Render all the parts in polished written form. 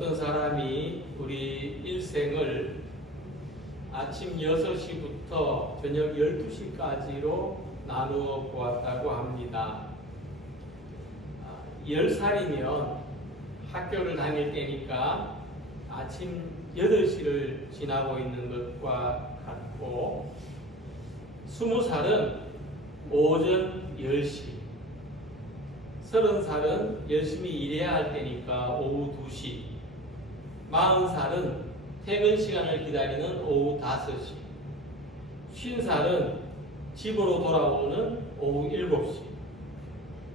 어떤 사람이 우리 일생을 아침 6시부터 저녁 12시까지로 나누어 보았다고 합니다. 10살이면 학교를 다닐 때니까 아침 8시를 지나고 있는 것과 같고, 20살은 오전 10시, 30살은 열심히 일해야 할 때니까 오후 2시, 40살은 퇴근 시간을 기다리는 오후 5시, 50살은 집으로 돌아오는 오후 7시,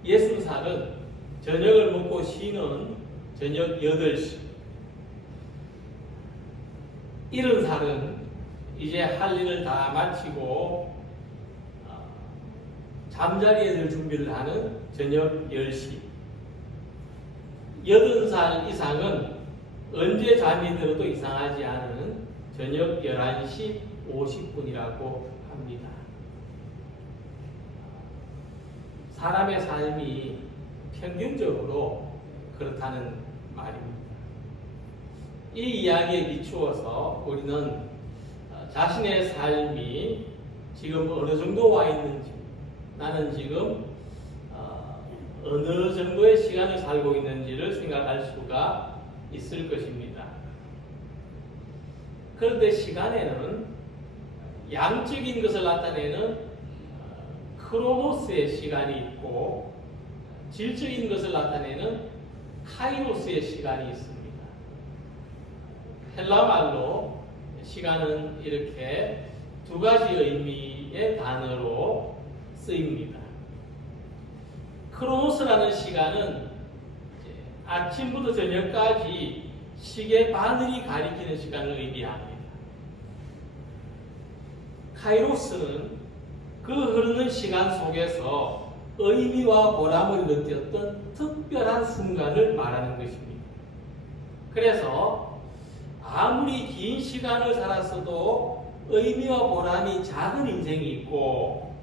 60살은 저녁을 먹고 쉬는 저녁 8시, 70살은 이제 할 일을 다 마치고 잠자리에 들 준비를 하는 저녁 10시, 80살 이상은 언제 잠이 들어도 이상하지 않은 저녁 11시 50분이라고 합니다. 사람의 삶이 평균적으로 그렇다는 말입니다. 이 이야기에 비추어서 우리는 자신의 삶이 지금 어느 정도 와 있는지, 나는 지금 어느 정도의 시간을 살고 있는지를 생각할 수가 있을 것입니다. 그런데 시간에는 양적인 것을 나타내는 크로노스의 시간이 있고, 질적인 것을 나타내는 카이로스의 시간이 있습니다. 헬라말로 시간은 이렇게 두 가지 의미의 단어로 쓰입니다. 크로노스라는 시간은 아침부터 저녁까지 시계 바늘이 가리키는 시간을 의미합니다. 카이로스는 그 흐르는 시간 속에서 의미와 보람을 느꼈던 특별한 순간을 말하는 것입니다. 그래서 아무리 긴 시간을 살았어도 의미와 보람이 작은 인생이 있고,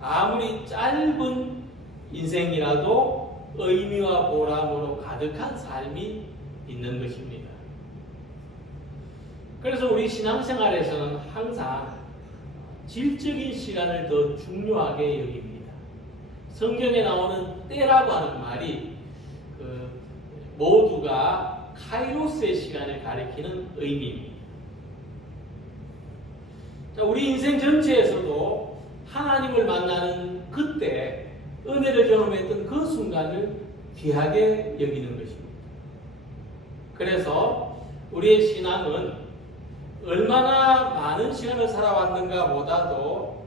아무리 짧은 인생이라도 의미와 보람으로 가득한 삶이 있는 것입니다. 그래서 우리 신앙생활에서는 항상 질적인 시간을 더 중요하게 여깁니다. 성경에 나오는 때라고 하는 말이 모두가 카이로스의 시간을 가리키는 의미입니다. 자, 우리 인생 전체에서도 하나님을 만나는 그때 은혜를 경험했던 그 순간을 귀하게 여기는 것입니다. 그래서 우리의 신앙은 얼마나 많은 시간을 살아왔는가 보다도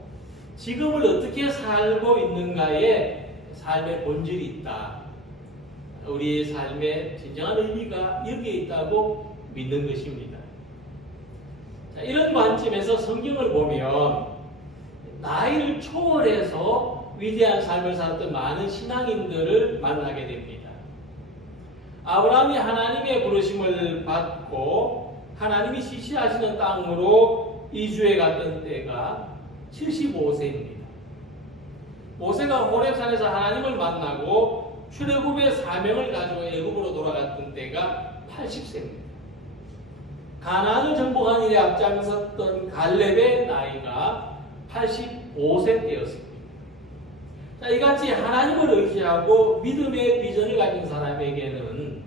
지금을 어떻게 살고 있는가에 삶의 본질이 있다. 우리의 삶의 진정한 의미가 여기에 있다고 믿는 것입니다. 자, 이런 관점에서 성경을 보면 나이를 초월해서 위대한 삶을 살았던 많은 신앙인들을 만나게 됩니다. 아브라함이 하나님의 부르심을 받고 하나님이 지시하시는 땅으로 이주해 갔던 때가 75세입니다. 모세가 호렙산에서 하나님을 만나고 출애굽의 사명을 가지고 애굽으로 돌아갔던 때가 80세입니다. 가나안을 정복한 일에 앞장섰던 갈렙의 나이가 85세 때였습니다. 자, 이같이 하나님을 의지하고 믿음의 비전을 가진 사람에게는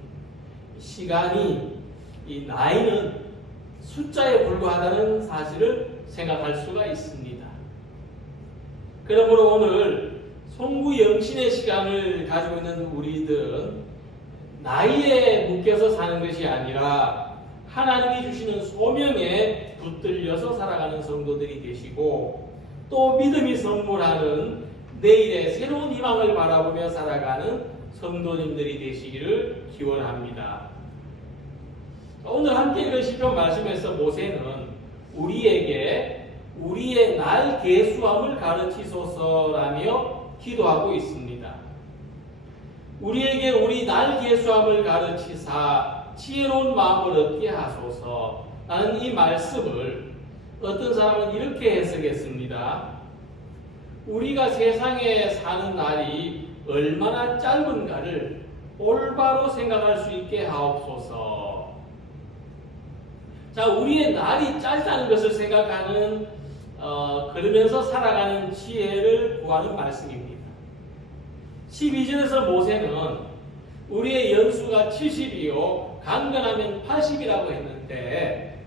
시간이, 이 나이는 숫자에 불과하다는 사실을 생각할 수가 있습니다. 그러므로 오늘 송구 영신의 시간을 가지고 있는 우리들은 나이에 묶여서 사는 것이 아니라 하나님이 주시는 소명에 붙들려서 살아가는 성도들이 되시고, 또 믿음이 선물하는 내일의 새로운 희망을 바라보며 살아가는 성도님들이 되시기를 기원합니다. 오늘 함께 읽은 시편 말씀에서 모세는 우리에게 우리의 날 계수함을 가르치소서라며 기도하고 있습니다. 우리에게 우리 날 계수함을 가르치사 지혜로운 마음을 얻게 하소서 라는 이 말씀을 어떤 사람은 이렇게 해석했습니다. 우리가 세상에 사는 날이 얼마나 짧은가를 올바로 생각할 수 있게 하옵소서. 자, 우리의 날이 짧다는 것을 생각하는 그러면서 살아가는 지혜를 구하는 말씀입니다. 12절에서 모세는 우리의 연수가 70이요 강건하면 80이라고 했는데,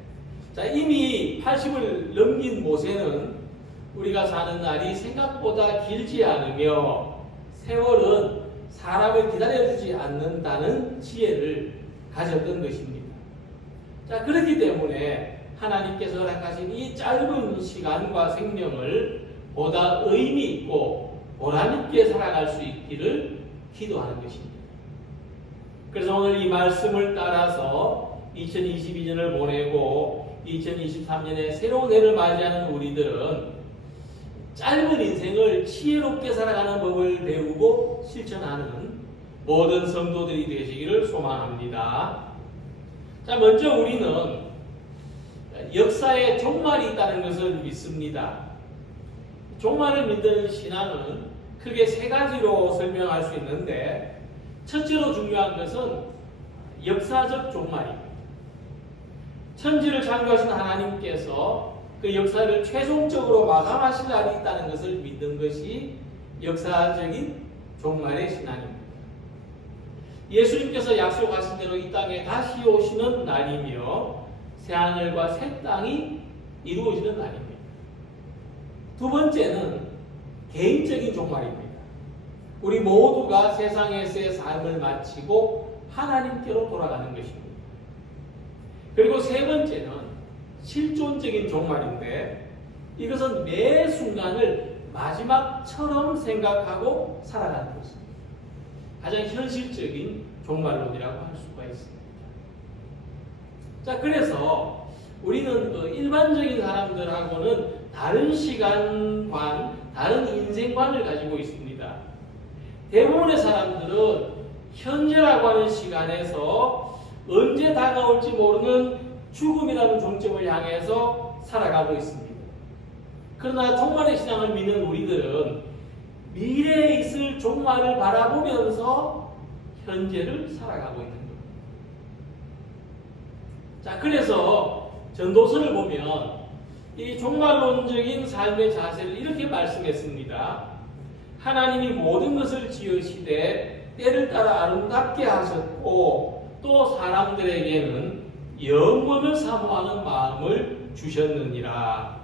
자, 이미 80을 넘긴 모세는 우리가 사는 날이 생각보다 길지 않으며 세월은 사람을 기다려주지 않는다는 지혜를 가졌던 것입니다. 자, 그렇기 때문에 하나님께서 허락하신 이 짧은 시간과 생명을 보다 의미 있고 보람 있게 살아갈 수 있기를 기도하는 것입니다. 그래서 오늘 이 말씀을 따라서 2022년을 보내고 2023년에 새로운 해를 맞이하는 우리들은 짧은 인생을 지혜롭게 살아가는 법을 배우고 실천하는 모든 성도들이 되시기를 소망합니다. 자, 먼저 우리는 역사에 종말이 있다는 것을 믿습니다. 종말을 믿는 신앙은 크게 세 가지로 설명할 수 있는데, 첫째로 중요한 것은 역사적 종말입니다. 천지를 창조하신 하나님께서 그 역사를 최종적으로 마감하실 날이 있다는 것을 믿는 것이 역사적인 종말의 신앙입니다. 예수님께서 약속하신 대로 이 땅에 다시 오시는 날이며 새하늘과 새 땅이 이루어지는 날입니다. 두 번째는 개인적인 종말입니다. 우리 모두가 세상에서의 삶을 마치고 하나님께로 돌아가는 것입니다. 그리고 세 번째는 실존적인 종말인데, 이것은 매 순간을 마지막처럼 생각하고 살아가는 것입니다. 가장 현실적인 종말론이라고 할 수가 있습니다. 자, 그래서 우리는 일반적인 사람들하고는 다른 시간관, 다른 인생관을 가지고 있습니다. 대부분의 사람들은 현재라고 하는 시간에서 언제 다가올지 모르는 죽음이라는 종점을 향해서 살아가고 있습니다. 그러나 종말의 신앙을 믿는 우리들은 미래에 있을 종말을 바라보면서 현재를 살아가고 있는 겁니다. 자, 그래서 전도서를 보면 이 종말론적인 삶의 자세를 이렇게 말씀했습니다. 하나님이 모든 것을 지으시되 때를 따라 아름답게 하셨고 또 사람들에게는 영원을 사모하는 마음을 주셨느니라.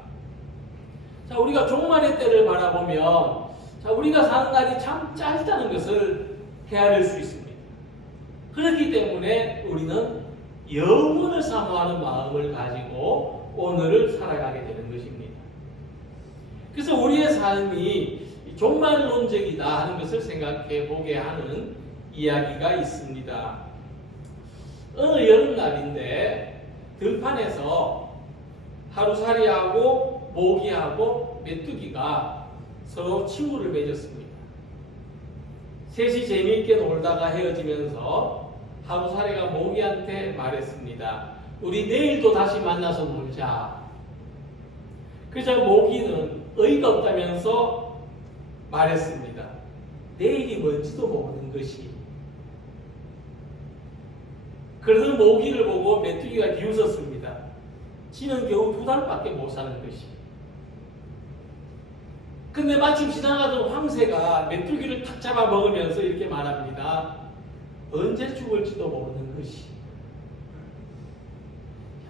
자, 우리가 종말의 때를 바라보면 우리가 사는 날이 참 짧다는 것을 헤아릴 수 있습니다. 그렇기 때문에 우리는 영원을 사모하는 마음을 가지고 오늘을 살아가게 되는 것입니다. 그래서 우리의 삶이 종말론적이다 하는 것을 생각해 보게 하는 이야기가 있습니다. 어느 여름날인데 들판에서 하루살이하고 모기하고 메뚜기가 서로 친구를 맺었습니다. 셋이 재미있게 놀다가 헤어지면서 하루살이가 모기한테 말했습니다. 우리 내일도 다시 만나서 놀자. 그래서 모기는 어이가 없다면서 말했습니다. 내일이 뭔지도 모르는 것이. 그래서 모기를 보고 메뚜기가 비웃었습니다. 지는 겨우 2달밖에 못 사는 것이. 근데 마침 지나가던 황새가 메뚜기를 탁 잡아 먹으면서 이렇게 말합니다. 언제 죽을지도 모르는 것이.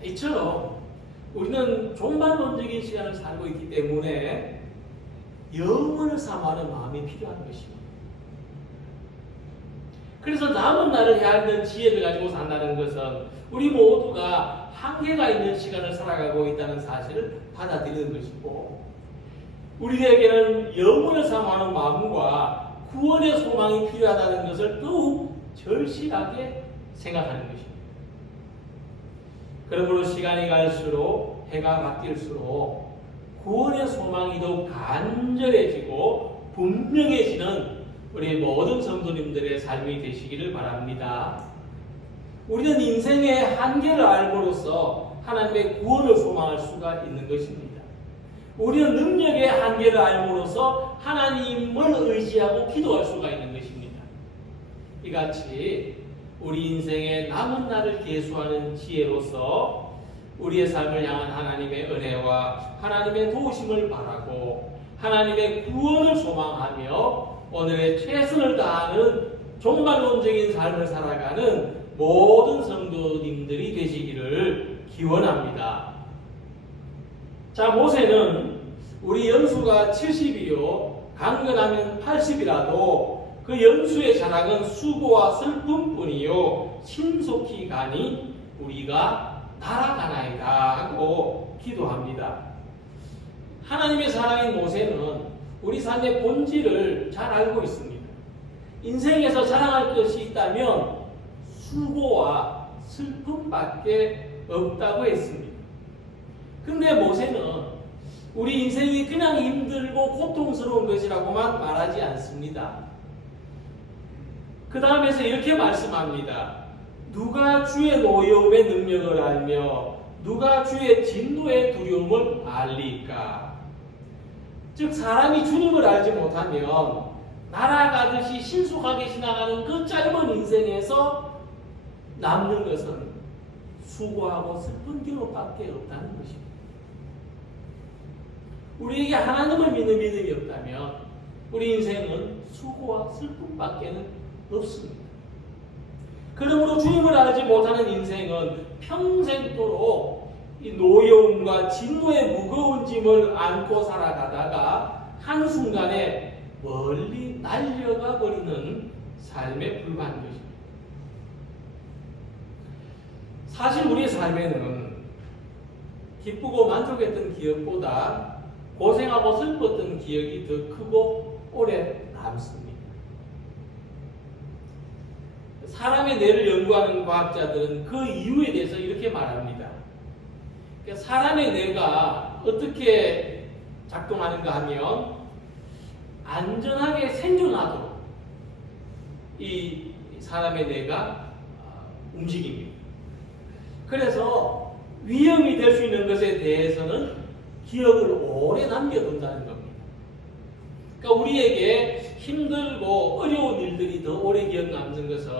이처럼 우리는 종말론적인 시간을 살고 있기 때문에 영원을 사모하는 마음이 필요한 것입니다. 그래서 남은 날을 헤아리는 지혜를 가지고 산다는 것은 우리 모두가 한계가 있는 시간을 살아가고 있다는 사실을 받아들이는 것이고, 우리에게는 영원을 사모하는 마음과 구원의 소망이 필요하다는 것을 더욱 절실하게 생각하는 것입니다. 그러므로 시간이 갈수록 해가 바뀔수록 구원의 소망이 더욱 간절해지고 분명해지는 우리 모든 성도님들의 삶이 되시기를 바랍니다. 우리는 인생의 한계를 알고로서 하나님의 구원을 소망할 수가 있는 것입니다. 우리는 능력의 한계를 알고로서 하나님을 의지하고 기도할 수가 있는 것입니다. 이같이 우리 인생의 남은 날을 계수하는 지혜로서 우리의 삶을 향한 하나님의 은혜와 하나님의 도우심을 바라고 하나님의 구원을 소망하며 오늘의 최선을 다하는 종말론적인 삶을 살아가는 모든 성도님들이 되시기를 기원합니다. 자, 모세는 우리 연수가 70이요 강건하면 80이라도 그 연수의 자랑은 수고와 슬픔뿐이요 신속히 가니 우리가 날아가나이다 하고 기도합니다. 하나님의 사랑인 모세는 우리 삶의 본질을 잘 알고 있습니다. 인생에서 자랑할 것이 있다면 수고와 슬픔밖에 없다고 했습니다. 근데 모세는 우리 인생이 그냥 힘들고 고통스러운 것이라고만 말하지 않습니다. 그 다음에서 이렇게 말씀합니다. 누가 주의 노여움의 능력을 알며 누가 주의 진노의 두려움을 알리까? 즉 사람이 주님을 알지 못하면 날아가듯이 신속하게 지나가는 그 짧은 인생에서 남는 것은 수고하고 슬픈 경험밖에 없다는 것입니다. 우리에게 하나님을 믿는 믿음이 없다면 우리 인생은 수고와 슬픔밖에는 없습니다. 그러므로 주님을 알지 못하는 인생은 평생도록 이 노여움과 진노의 무거운 짐을 안고 살아가다가 한순간에 멀리 날려가 버리는 삶에 불과한 것입니다. 사실 우리의 삶에는 기쁘고 만족했던 기억보다 고생하고 슬펐던 기억이 더 크고 오래 남습니다. 사람의 뇌를 연구하는 과학자들은 그 이유에 대해서 이렇게 말합니다. 사람의 뇌가 어떻게 작동하는가 하면 안전하게 생존하도록 이 사람의 뇌가 움직입니다. 그래서 위험이 될 수 있는 것에 대해서는 기억을 오래 남겨둔다는 겁니다. 그러니까 우리에게 힘들고 어려운 일들이 더 오래 기억 남는 것은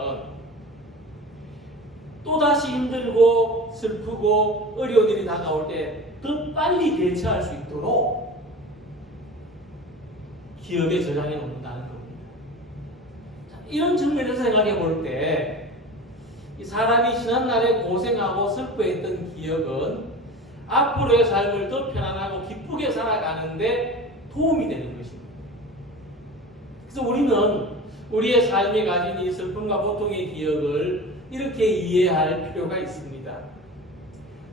또다시 힘들고 슬프고 어려운 일이 다가올 때 더 빨리 대처할 수 있도록 기억에 저장해 놓는다는 겁니다. 자, 이런 측면에서 생각해 볼 때 이 사람이 지난날에 고생하고 슬퍼했던 기억은 앞으로의 삶을 더 편안하고 기쁘게 살아가는데 도움이 되는 것입니다. 그래서 우리는 우리의 삶이 가진 이 슬픔과 고통의 기억을 이렇게 이해할 필요가 있습니다.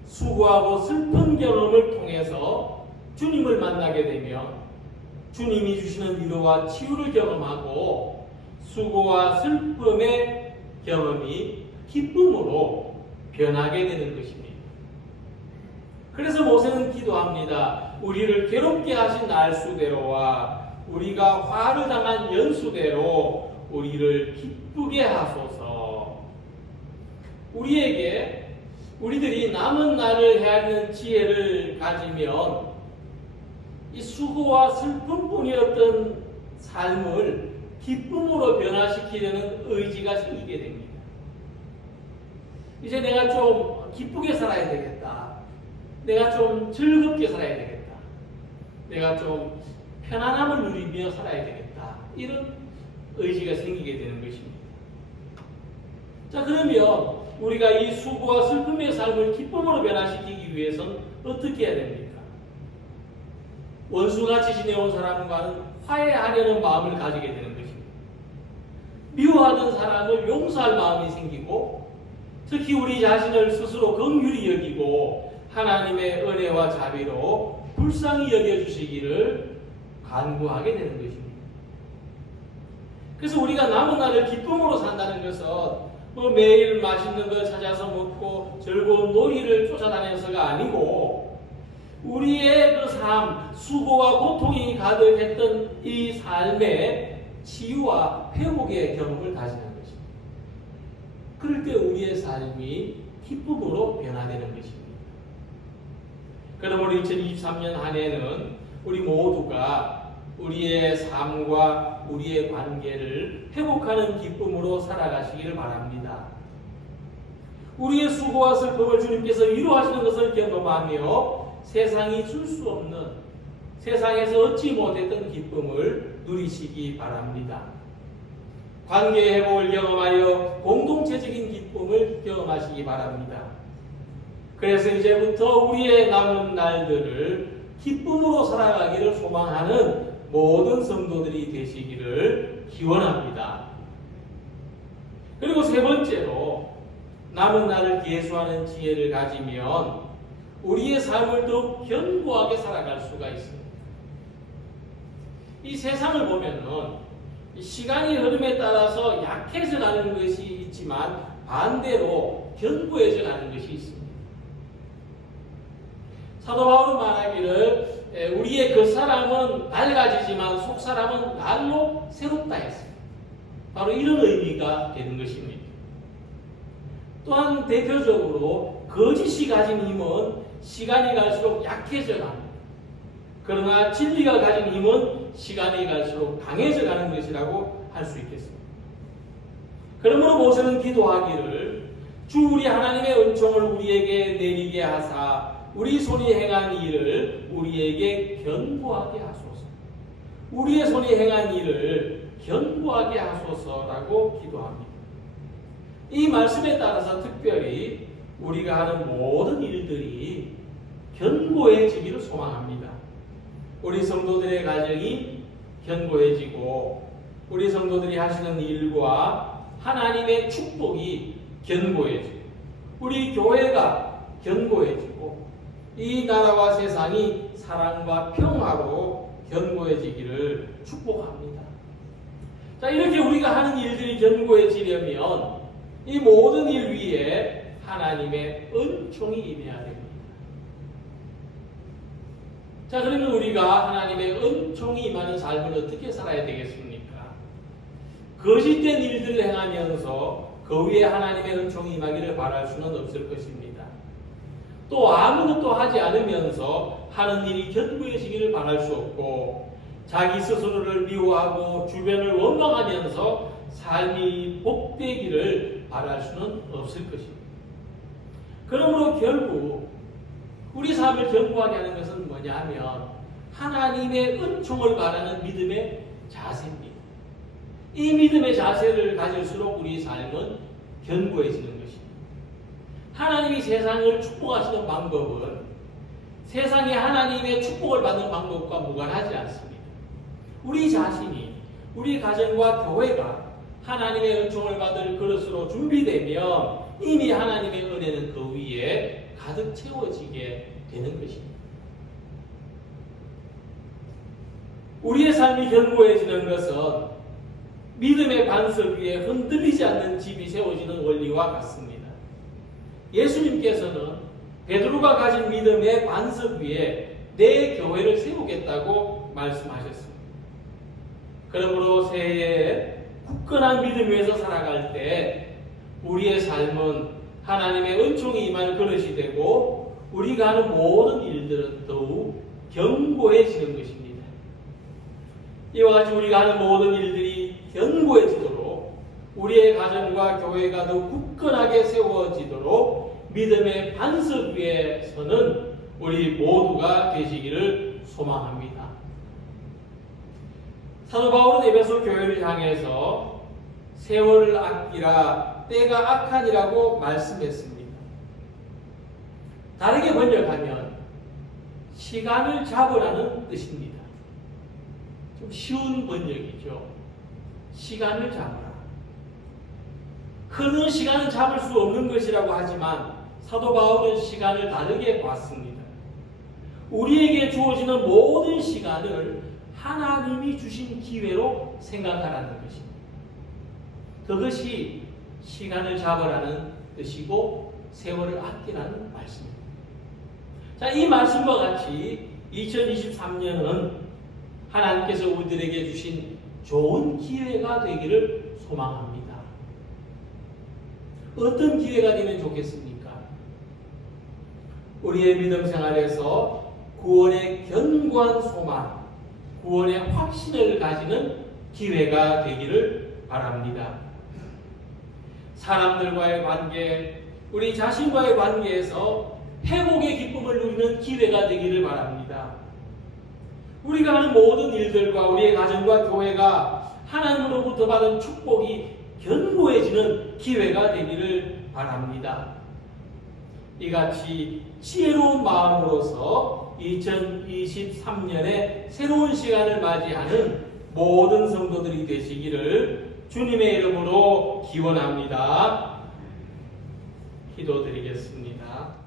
수고하고 슬픈 경험을 통해서 주님을 만나게 되면 주님이 주시는 위로와 치유를 경험하고 수고와 슬픔의 경험이 기쁨으로 변하게 되는 것입니다. 그래서 모세는 기도합니다. 우리를 괴롭게 하신 날수대로와 우리가 화를 당한 연수대로 우리를 기쁘게 하소서. 우리들이 남은 날을 헤아리는 지혜를 가지면 이 수고와 슬픔뿐이었던 삶을 기쁨으로 변화시키려는 의지가 생기게 됩니다. 이제 내가 좀 기쁘게 살아야 되겠다. 내가 좀 즐겁게 살아야 되겠다. 내가 좀 편안함을 누리며 살아야 되겠다. 이런 의지가 생기게 되는 것입니다. 자, 그러면 우리가 이 수고와 슬픔의 삶을 기쁨으로 변화시키기 위해서는 어떻게 해야 됩니까? 원수같이 지내온 사람과는 화해하려는 마음을 가지게 되는 것입니다. 미워하던 사람을 용서할 마음이 생기고 특히 우리 자신을 스스로 긍휼히 여기고 하나님의 은혜와 자비로 불쌍히 여겨주시기를 간구하게 되는 것입니다. 그래서 우리가 남은 날을 기쁨으로 산다는 것은 매일 맛있는 거 찾아서 먹고 즐거운 놀이를 쫓아다녀서가 아니고 우리의 그 삶, 수고와 고통이 가득했던 이 삶의 치유와 회복의 경험을 가지는 것입니다. 그럴 때 우리의 삶이 기쁨으로 변화되는 것입니다. 그러므로 2023년 한 해는 우리 모두가 우리의 삶과 우리의 관계를 회복하는 기쁨으로 살아가시기를 바랍니다. 우리의 수고와 슬픔을 주님께서 위로하시는 것을 경험하며 세상이 줄 수 없는, 세상에서 얻지 못했던 기쁨을 누리시기 바랍니다. 관계의 회복을 경험하여 공동체적인 기쁨을 경험하시기 바랍니다. 그래서 이제부터 우리의 남은 날들을 기쁨으로 살아가기를 소망하는 모든 성도들이 되시기를 기원합니다. 그리고 세 번째로, 남은 날을 계수하는 지혜를 가지면 우리의 삶을 더욱 견고하게 살아갈 수가 있습니다. 이 세상을 보면은 시간이 흐름에 따라서 약해져 가는 것이 있지만 반대로 견고해져 가는 것이 있습니다. 사도 바울은 말하기를 우리의 겉사람은 낡아지지만 속사람은 날로 새롭다 했습니다. 바로 이런 의미가 되는 것입니다. 또한 대표적으로 거짓이 가진 힘은 시간이 갈수록 약해져 갑니다. 그러나 진리가 가진 힘은 시간이 갈수록 강해져 가는 것이라고 할 수 있겠습니다. 그러므로 모세는 기도하기를 주 우리 하나님의 은총을 우리에게 내리게 하사 우리 손이 행한 일을 우리에게 견고하게 하소서. 우리의 손이 행한 일을 견고하게 하소서라고 기도합니다. 이 말씀에 따라서 특별히 우리가 하는 모든 일들이 견고해지기를 소망합니다. 우리 성도들의 가정이 견고해지고 우리 성도들이 하시는 일과 하나님의 축복이 견고해지고 우리 교회가 견고해지고 이 나라와 세상이 사랑과 평화로 견고해지기를 축복합니다. 자, 이렇게 우리가 하는 일들이 견고해지려면 이 모든 일 위에 하나님의 은총이 임해야 됩니다. 자, 그러면 우리가 하나님의 은총이 임하는 삶을 어떻게 살아야 되겠습니까? 거짓된 일들을 행하면서 그 위에 하나님의 은총이 임하기를 바랄 수는 없을 것입니다. 또 아무것도 하지 않으면서 하는 일이 견고해지기를 바랄 수 없고 자기 스스로를 미워하고 주변을 원망하면서 삶이 복되기를 바랄 수는 없을 것입니다. 그러므로 결국 우리 삶을 견고하게 하는 것은 뭐냐면 하나님의 은총을 바라는 믿음의 자세입니다. 이 믿음의 자세를 가질수록 우리 삶은 견고해지는 것입니다. 하나님이 세상을 축복하시는 방법은 세상에 하나님의 축복을 받는 방법과 무관하지 않습니다. 우리 자신이, 우리 가정과 교회가 하나님의 은총을 받을 그릇으로 준비되면 이미 하나님의 은혜는 그 위에 가득 채워지게 되는 것입니다. 우리의 삶이 견고해지는 것은 믿음의 반석 위에 흔들리지 않는 집이 세워지는 원리와 같습니다. 예수님께서는 베드로가 가진 믿음의 반석 위에 내 교회를 세우겠다고 말씀하셨습니다. 그러므로 새해에 굳건한 믿음 위에서 살아갈 때 우리의 삶은 하나님의 은총이 임할 그릇이 되고 우리가 하는 모든 일들은 더욱 견고해지는 것입니다. 이와 같이 우리가 하는 모든 일들이 견고해지도록 우리의 가정과 교회가 더 굳건하게 세워지도록 믿음의 반석 위에 서는 우리 모두가 되시기를 소망합니다. 사도 바울은 에베소 교회를 향해서 세월을 아끼라 때가 악하니라고 말씀했습니다. 다르게 번역하면 시간을 잡으라는 뜻입니다. 좀 쉬운 번역이죠. 시간을 잡으라. 흐르는 시간은 잡을 수 없는 것이라고 하지만 사도 바울은 시간을 다르게 봤습니다. 우리에게 주어지는 모든 시간을 하나님이 주신 기회로 생각하라는 것입니다. 그것이 시간을 잡으라는 뜻이고 세월을 아끼라는 말씀입니다. 자, 이 말씀과 같이 2023년은 하나님께서 우리들에게 주신 좋은 기회가 되기를 소망합니다. 어떤 기회가 되면 좋겠습니까? 우리의 믿음 생활에서 구원의 견고한 소망, 구원의 확신을 가지는 기회가 되기를 바랍니다. 사람들과의 관계, 우리 자신과의 관계에서 회복의 기쁨을 누리는 기회가 되기를 바랍니다. 우리가 하는 모든 일들과 우리의 가정과 교회가 하나님으로부터 받은 축복이 견고해지는 기회가 되기를 바랍니다. 이같이 지혜로운 마음으로서 2023년에 새로운 시간을 맞이하는 모든 성도들이 되시기를 주님의 이름으로 기원합니다. 기도드리겠습니다.